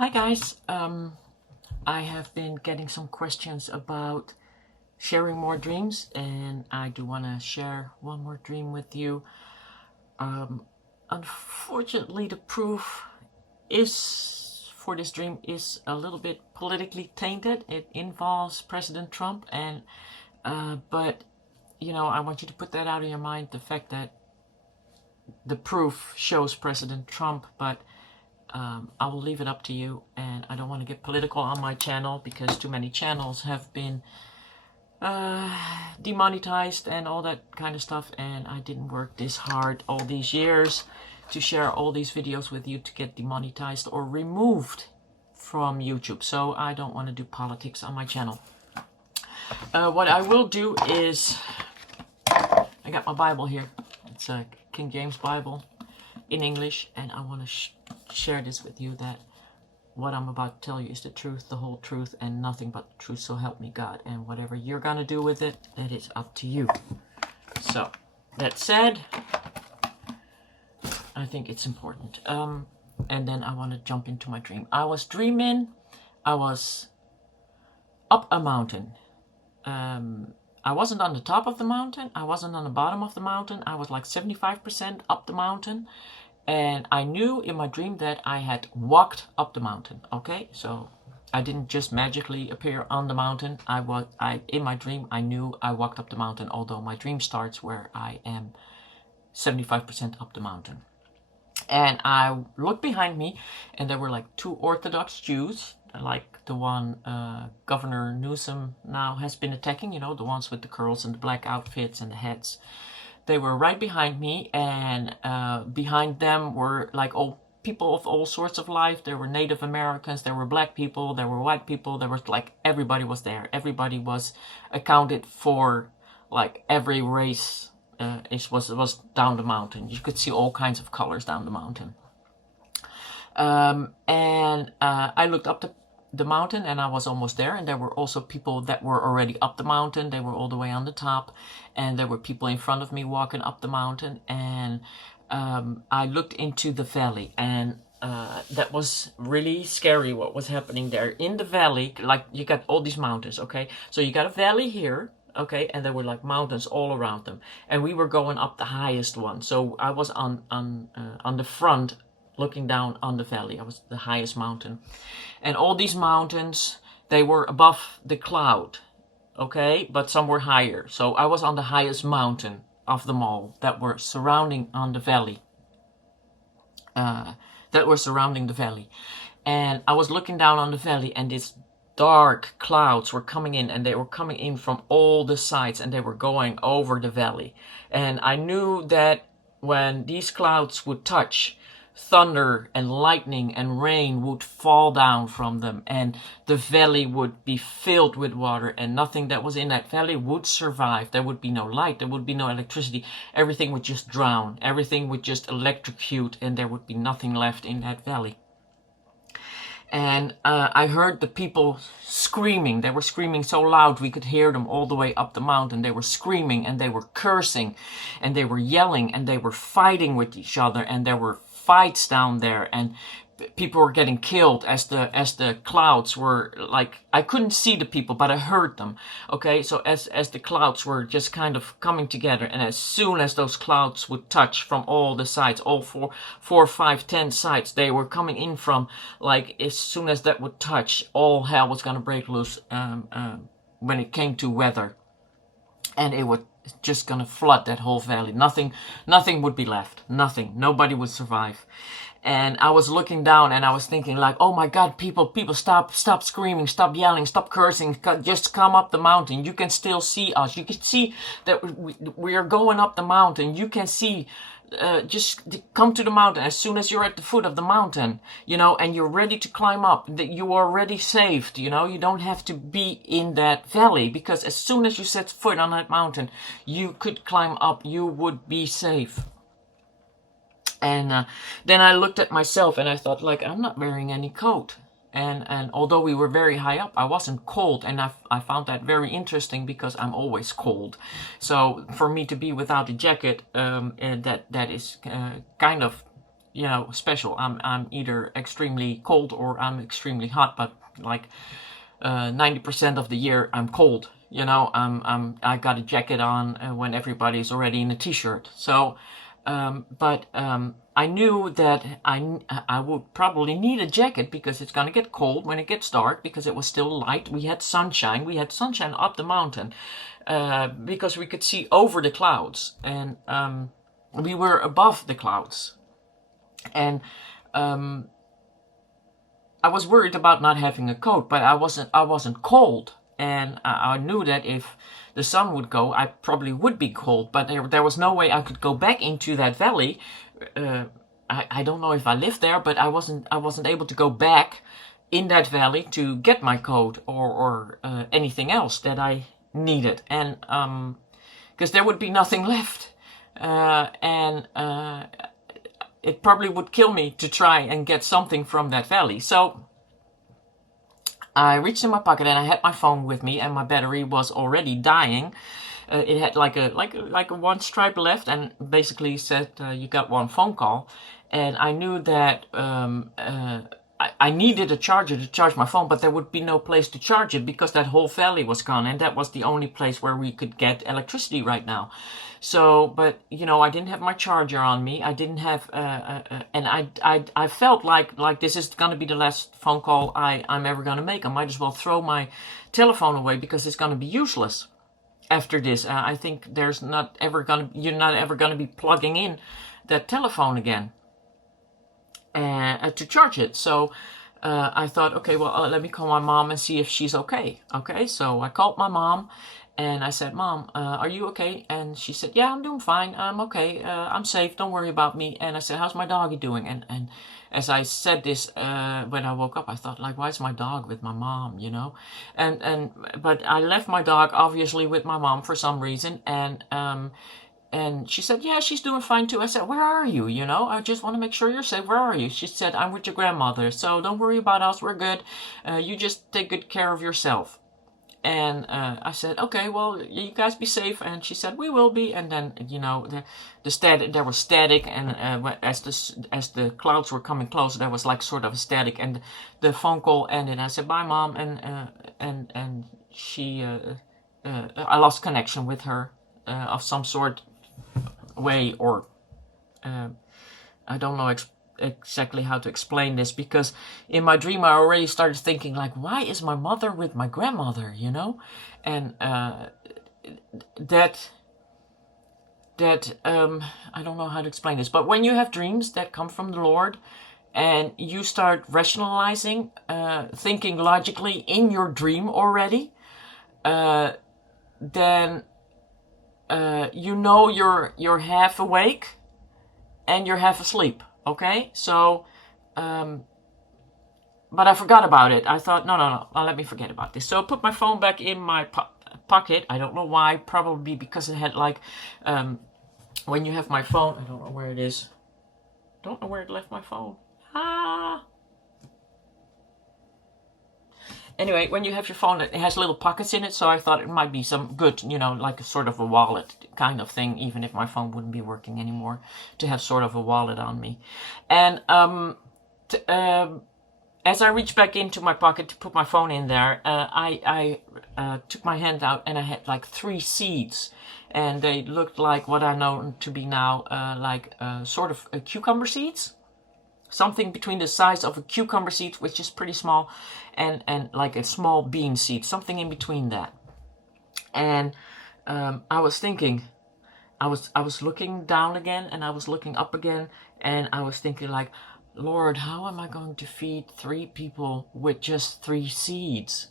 Hi guys, I have been getting some questions about sharing more dreams, and I do want to share one more dream with you. Unfortunately, the proof is for this dream is a little bit politically tainted. It involves President Trump, and but I want you to put that out of your mind. The fact that the proof shows President Trump, but I will leave it up to you, and I don't want to get political on my channel because too many channels have been demonetized and all that kind of stuff, and I didn't work this hard all these years to share all these videos with you to get demonetized or removed from YouTube, so I don't want to do politics on my channel. What I will do is, I got my Bible here. It's a King James Bible in English, and I want to share this with you, that what I'm about to tell you is the truth, the whole truth, and nothing but the truth, so help me God. And whatever you're gonna do with it, that is up to you. So, that said, I think it's important. And then I want to jump into my dream. I was dreaming I was up a mountain. I wasn't on the top of the mountain, I wasn't on the bottom of the mountain, I was like 75% up the mountain. And I knew in my dream that I had walked up the mountain. Okay, so I didn't just magically appear on the mountain. In my dream, I knew I walked up the mountain, although my dream starts where I am 75% up the mountain. And I looked behind me, and there were like two Orthodox Jews, like the one Governor Newsom now has been attacking, you know, the ones with the curls and the black outfits and the hats. They were right behind me, and behind them were like people of all sorts of life. There were Native Americans, there were black people, there were white people, there was like, everybody was there. Everybody was accounted for, like every race was down the mountain. You could see all kinds of colors down the mountain. And I looked up the mountain, and I was almost there, and there were also people that were already up the mountain. They were all the way on the top, and there were people in front of me walking up the mountain. And I looked into the valley, and that was really scary what was happening there in the valley. Like, you got all these mountains, okay, so you got a valley here, okay, and there were like mountains all around them, and we were going up the highest one. So I was on the front, looking down on the valley. I was the highest mountain. And all these mountains, they were above the cloud, okay? But some were higher. So I was on the highest mountain of them all that were surrounding on the valley. And I was looking down on the valley, and these dark clouds were coming in, and they were coming in from all the sides, and they were going over the valley. And I knew that when these clouds would touch, thunder and lightning and rain would fall down from them, and the valley would be filled with water, and nothing that was in that valley would survive. There would be no light, there would be no electricity. Everything would just drown, everything would just electrocute, and there would be nothing left in that valley. And I heard the people screaming. They were screaming so loud we could hear them all the way up the mountain. They were screaming, and they were cursing, and they were yelling, and they were fighting with each other, and there were fights down there, and people were getting killed as the clouds were, like, I couldn't see the people, but I heard them, okay? So as the clouds were just kind of coming together, and as soon as those clouds would touch from all the sides, all four, 5, 10 sides they were coming in from, like, as soon as that would touch, all hell was gonna break loose when it came to weather, and it would just gonna flood that whole valley. Nothing would be left. Nothing. Nobody would survive. And I was looking down, and I was thinking, like, oh my God, people, stop screaming, stop yelling, stop cursing, just come up the mountain. You can still see us. You can see that we are going up the mountain. You can see, just come to the mountain as soon as you're at the foot of the mountain, you know, and you're ready to climb up, that you are already saved, you know. You don't have to be in that valley, because as soon as you set foot on that mountain, you could climb up, you would be safe. And then I looked at myself, and I thought, like, I'm not wearing any coat. And although we were very high up, I wasn't cold, and I found that very interesting, because I'm always cold. So for me to be without a jacket, that is kind of special. I'm either extremely cold or I'm extremely hot, but like 90% of the year I'm cold. I got a jacket on when everybody's already in a t-shirt. So, but I knew that I would probably need a jacket because it's gonna get cold when it gets dark, because it was still light. We had sunshine. We had sunshine up the mountain because we could see over the clouds, and we were above the clouds. And I was worried about not having a coat, but I wasn't cold, and I knew that if the sun would go, I probably would be cold. But there was no way I could go back into that valley. I don't know if I lived there, but I wasn't able to go back in that valley to get my coat or anything else that I needed, and because there would be nothing left, and it probably would kill me to try and get something from that valley. So I reached in my pocket and I had my phone with me, and my battery was already dying. It had like a one stripe left, and basically said you got one phone call. And I knew that I needed a charger to charge my phone, but there would be no place to charge it because that whole valley was gone, and that was the only place where we could get electricity right now. So, but I didn't have my charger on me. I didn't have, and I felt like this is gonna be the last phone call I'm ever gonna make. I might as well throw my telephone away because it's gonna be useless after this. I think you're not ever gonna be plugging in that telephone again to charge it. So I thought, okay, well, let me call my mom and see if she's okay. Okay, so I called my mom and I said, Mom, are you okay? And she said, yeah, I'm doing fine. I'm okay. I'm safe. Don't worry about me. And I said, how's my doggy doing? And as I said this, when I woke up, I thought, like, why is my dog with my mom, but I left my dog obviously with my mom for some reason. And she said, yeah, she's doing fine too. I said, where are you? I just want to make sure you're safe. Where are you? She said, I'm with your grandmother. So don't worry about us. We're good. You just take good care of yourself. And I said, okay, well, you guys be safe. And she said, we will be. And then, the static, there was static. And as the clouds were coming closer, there was like sort of a static. And the phone call ended. I said, bye, Mom. And she, I lost connection with her of some sort way, or I don't know exactly how to explain this, because in my dream I already started thinking, like, why is my mother with my grandmother, and that I don't know how to explain this, but when you have dreams that come from the Lord and you start rationalizing, thinking logically in your dream already, then you're half awake and you're half asleep. Okay, so, but I forgot about it. I thought, no, let me forget about this. So I put my phone back in my pocket. I don't know why, probably because it had like, when you have my phone, I don't know where it is. Don't know where it left my phone. Anyway, when you have your phone, it has little pockets in it, so I thought it might be some good, like a sort of a wallet kind of thing, even if my phone wouldn't be working anymore, to have sort of a wallet on me. And as I reached back into my pocket to put my phone in there, I took my hand out and I had like 3 seeds, and they looked like what I know to be now like sort of cucumber seeds. Something between the size of a cucumber seed, which is pretty small, and like a small bean seed, something in between that. And I was thinking, I was looking down again, and I was looking up again, and I was thinking, like, Lord, how am I going to feed 3 people with just 3 seeds?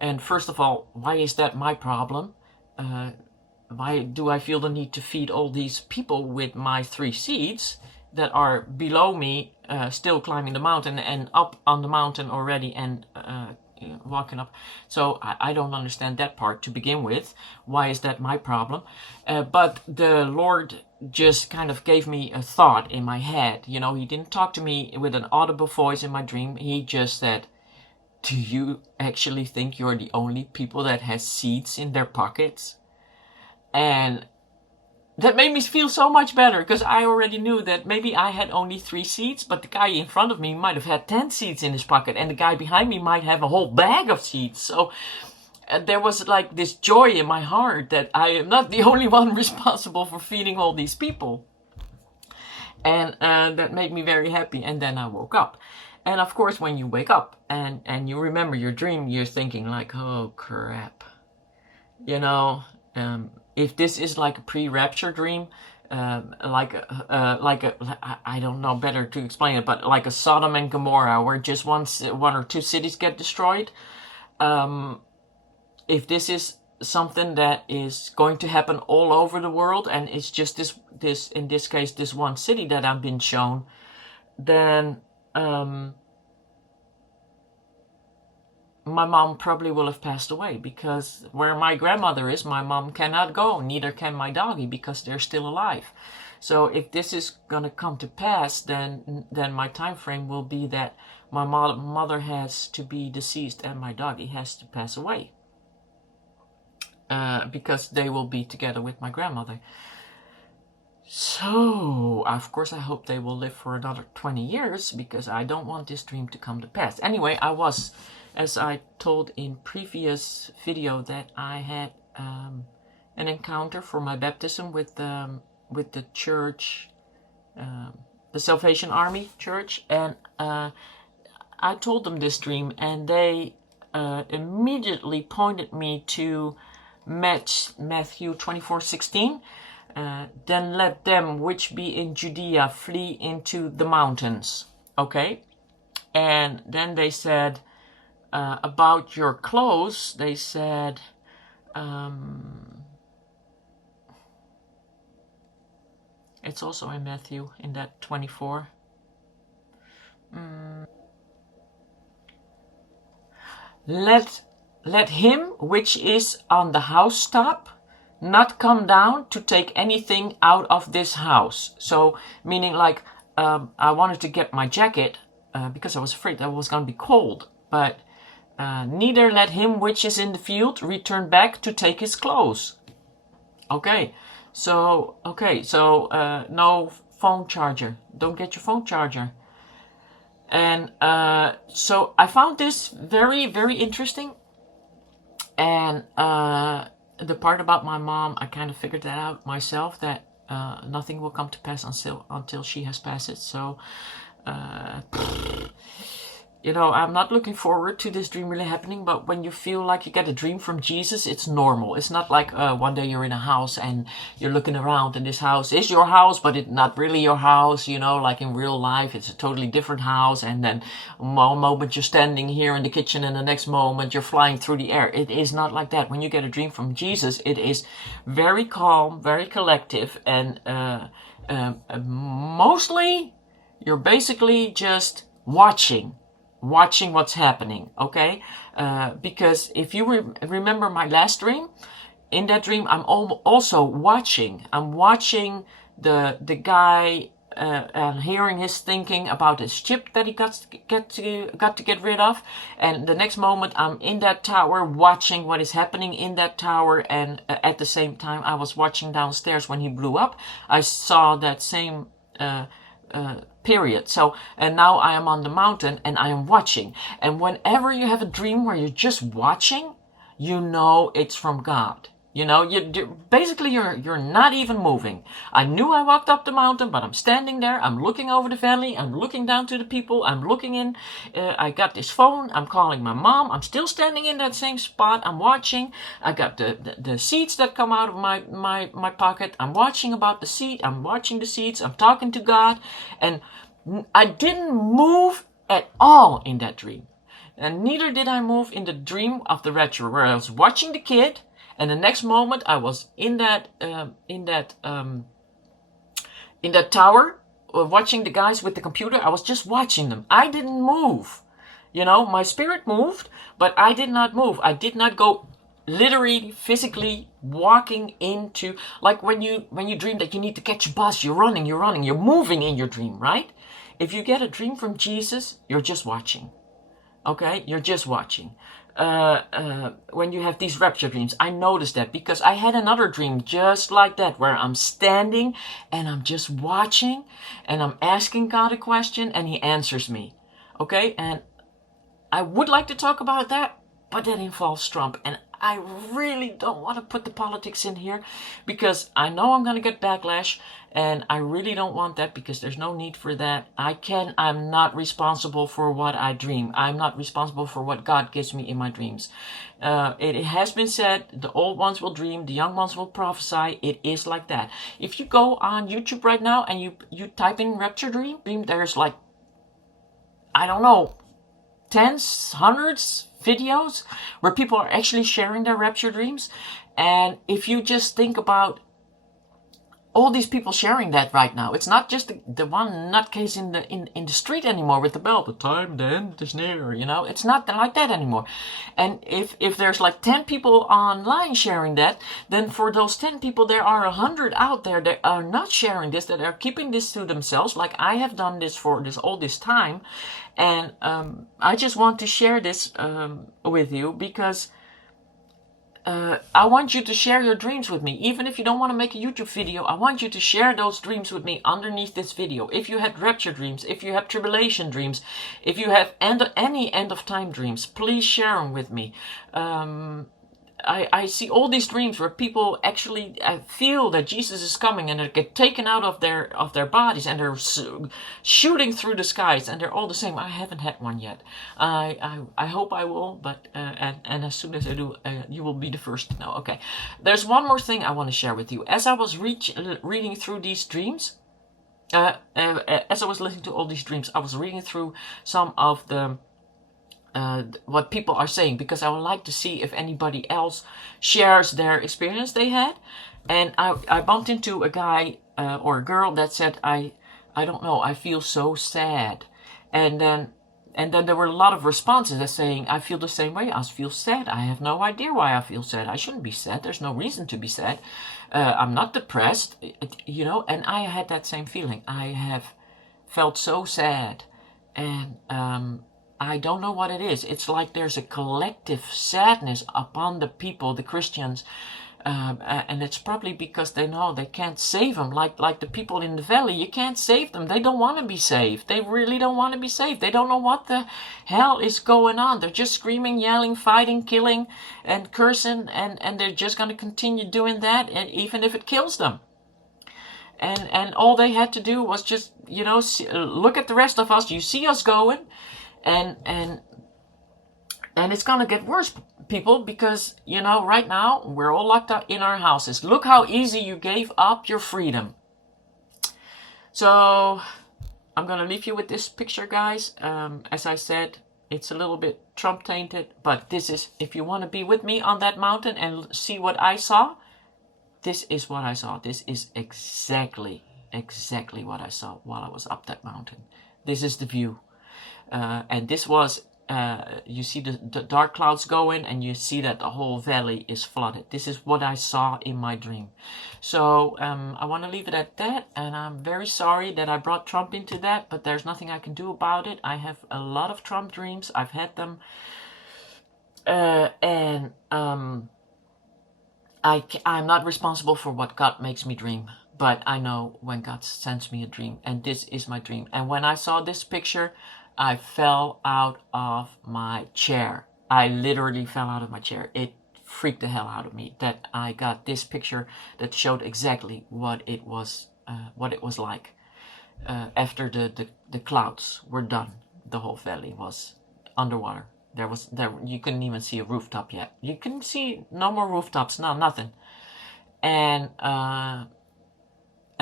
And first of all, why is that my problem? Why do I feel the need to feed all these people with my 3 seeds that are below me, still climbing the mountain, and up on the mountain already, and walking up? So I don't understand that part to begin with. Why is that my problem? But the Lord just kind of gave me a thought in my head. He didn't talk to me with an audible voice in my dream. He just said, do you actually think you're the only people that has seeds in their pockets? And that made me feel so much better, because I already knew that maybe I had only 3 seats, but the guy in front of me might have had 10 seats in his pocket, and the guy behind me might have a whole bag of seats. So there was like this joy in my heart that I am not the only one responsible for feeding all these people. And that made me very happy. And then I woke up. And of course, when you wake up and you remember your dream, you're thinking like, oh crap. You know, if this is like a pre-rapture dream, I don't know better to explain it, but like a Sodom and Gomorrah, where just one or two cities get destroyed. If this is something that is going to happen all over the world, and it's just this in this case this one city that I've been shown, then my mom probably will have passed away, because where my grandmother is, my mom cannot go, neither can my doggy, because they're still alive. So if this is gonna come to pass, then my time frame will be that my mother has to be deceased and my doggy has to pass away, because they will be together with my grandmother. So, of course, I hope they will live for another 20 years, because I don't want this dream to come to pass. Anyway, I was, as I told in previous video, that I had an encounter for my baptism with the church, the Salvation Army Church, and I told them this dream, and they immediately pointed me to Matthew 24:16. Then let them which be in Judea flee into the mountains. Okay? And then they said, about your clothes, they said, it's also in Matthew, in that 24. Let him which is on the housetop not come down to take anything out of this house. So, meaning like, I wanted to get my jacket, because I was afraid that it was going to be cold. But neither let him which is in the field return back to take his clothes. Okay, so no phone charger. Don't get your phone charger. And so I found this very, very interesting. And the part about my mom, I kind of figured that out myself, that nothing will come to pass until she has passed it. So, you know, I'm not looking forward to this dream really happening, but when you feel like you get a dream from Jesus, it's normal. It's not like one day you're in a house and you're looking around and this house is your house, but it's not really your house, you know, like in real life, it's a totally different house. And then one moment you're standing here in the kitchen and the next moment you're flying through the air. It is not like that. When you get a dream from Jesus, it is very calm, very collective, and mostly you're basically just watching what's happening, okay? Because if you remember my last dream, in that dream I'm also watching. I'm watching the guy and hearing his thinking about his chip that he got to get rid of, and the next moment I'm in that tower watching what is happening in that tower, and at the same time I was watching downstairs when he blew up. I saw that same period. So, and now I am on the mountain and I am watching. And whenever you have a dream where you're just watching, you know it's from God. You know, basically you're not even moving. I knew I walked up the mountain, but I'm standing there. I'm looking over the valley. I'm looking down to the people. I'm looking in. I got this phone. I'm calling my mom. I'm still standing in that same spot. I'm watching. I got the seeds that come out of my pocket. I'm watching about the seed. I'm watching the seeds. I'm talking to God. And I didn't move at all in that dream. And neither did I move in the dream of the rapture, where I was watching the kid. And the next moment I was in that tower, watching the guys with the computer. I was just watching them. I didn't move. You know, my spirit moved, but I did not move. I did not go literally, physically walking into, like when you dream that you need to catch a bus, you're running, you're moving in your dream, right? If you get a dream from Jesus, you're just watching. Okay? You're just watching. when you have these rapture dreams. I noticed that because I had another dream just like that, where I'm standing and I'm just watching and I'm asking God a question and he answers me. Okay, and I would like to talk about that, but that involves Trump, and I really don't want to put the politics in here because I know I'm going to get backlash, and I really don't want that because there's no need for that. I'm not responsible for what I dream. I'm not responsible for what God gives me in my dreams. It has been said, the old ones will dream, the young ones will prophesy. It is like that. If you go on YouTube right now and you type in Rapture dream, there's like, I don't know, tens, hundreds videos where people are actually sharing their rapture dreams. And if you just think about all these people sharing that right now, it's not just the one nutcase in the street anymore with the bell, the time, the end is near, it's not like that anymore. And if there's like 10 people online sharing that, then for those 10 people there are 100 out there that are not sharing this, that are keeping this to themselves, like I have done this for all this time. And I just want to share this with you because I want you to share your dreams with me. Even if you don't want to make a YouTube video, I want you to share those dreams with me underneath this video. If you had rapture dreams, if you have tribulation dreams, if you have any end of time dreams, please share them with me. I see all these dreams where people actually feel that Jesus is coming and they get taken out of their bodies and they're shooting through the skies and they're all the same. I haven't had one yet. I hope I will, but and as soon as I do, you will be the first to know. Okay, there's one more thing I want to share with you. As I was reading through these dreams, as I was listening to all these dreams, I was reading through some of the what people are saying, because I would like to see if anybody else shares their experience they had. And I bumped into a guy or a girl that said, I don't know, I feel so sad. And then there were a lot of responses that saying, I feel the same way, I feel sad, I have no idea why I feel sad, I shouldn't be sad, there's no reason to be sad, I'm not depressed, and I had that same feeling. I have felt so sad, and I don't know what it is. It's like there's a collective sadness upon the people, the Christians, and it's probably because they know they can't save them. Like the people in the valley, you can't save them. They don't want to be saved. They really don't want to be saved. They don't know what the hell is going on. They're just screaming, yelling, fighting, killing, and cursing, and they're just going to continue doing that, and even if it kills them. And all they had to do was just, look at the rest of us. You see us going. And it's gonna get worse, people, because right now we're all locked up in our houses. Look how easy you gave up your freedom. So I'm gonna leave you with this picture, guys. As I said, it's a little bit Trump tainted, but this is, if you want to be with me on that mountain and see what I saw, this is what I saw. This is exactly what I saw while I was up that mountain. This is the view. And this was, you see the dark clouds going, and you see that the whole valley is flooded. This is what I saw in my dream. So I want to leave it at that, and I'm very sorry that I brought Trump into that, but there's nothing I can do about it. I have a lot of Trump dreams. I've had them. And I'm not responsible for what God makes me dream. But I know when God sends me a dream, and this is my dream. And when I saw this picture, I fell out of my chair. I literally fell out of my chair. It freaked the hell out of me that I got this picture that showed exactly what it was like after the clouds were done. The whole valley was underwater. You couldn't even see a rooftop yet. You couldn't see no more rooftops. No, nothing. And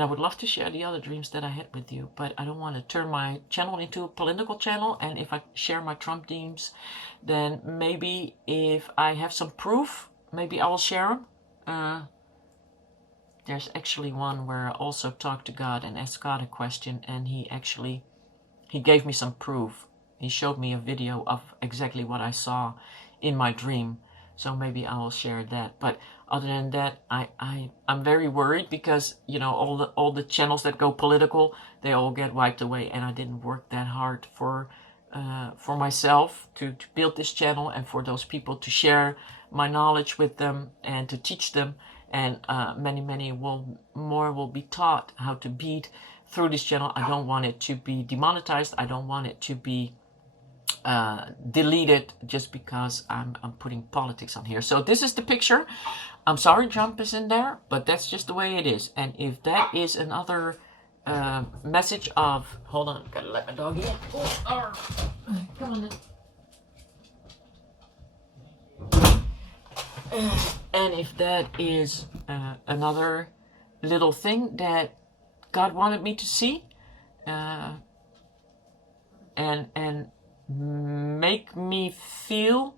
I would love to share the other dreams that I had with you, but I don't want to turn my channel into a political channel. And if I share my Trump dreams, then maybe if I have some proof, maybe I will share them. There's actually one where I also talked to God and asked God a question, and he gave me some proof. He showed me a video of exactly what I saw in my dream. So maybe I will share that. But other than that, I'm very worried because, all the channels that go political, they all get wiped away. And I didn't work that hard for for myself to build this channel, and for those people to share my knowledge with them and to teach them. And many more will be taught how to beat through this channel. I don't want it to be demonetized. I don't want it to be deleted just because I'm putting politics on here. So this is the picture. I'm sorry Trump is in there, but that's just the way it is. And if that is another message of, hold on, gotta let my dog in. Oh, come on then. And if that is another little thing that God wanted me to see, and make me feel,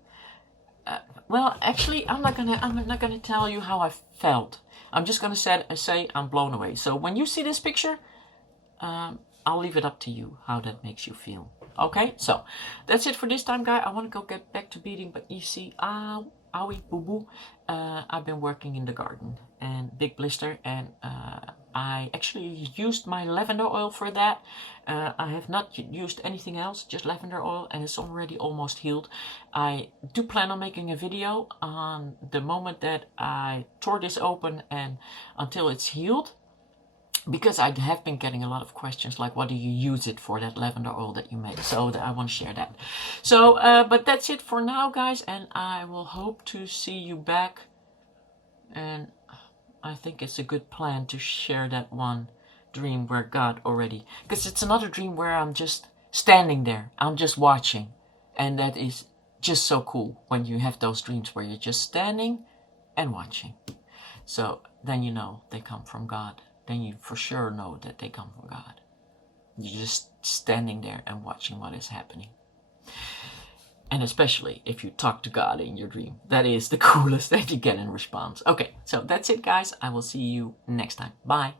well, actually, I'm not gonna tell you how I felt. I'm just gonna say I'm blown away. So when you see this picture, I'll leave it up to you how that makes you feel. Okay, so that's it for this time, guy. I want to go get back to beating, but you see, owie, boo boo. I've been working in the garden and big blister, and I actually used my lavender oil for that. I have not used anything else, just lavender oil, and it's already almost healed. I do plan on making a video on the moment that I tore this open and until it's healed, because I have been getting a lot of questions like, what do you use it for, that lavender oil that you make? So I want to share that. So, but that's it for now, guys, and I will hope to see you back. And I think it's a good plan to share that one dream where God already, because it's another dream where I'm just standing there, I'm just watching, and that is just so cool when you have those dreams where you're just standing and watching. So then you know they come from God. Then you for sure know that they come from God. You're just standing there and watching what is happening. And especially if you talk to God in your dream. That is the coolest that you get in response. Okay, so that's it, guys. I will see you next time. Bye.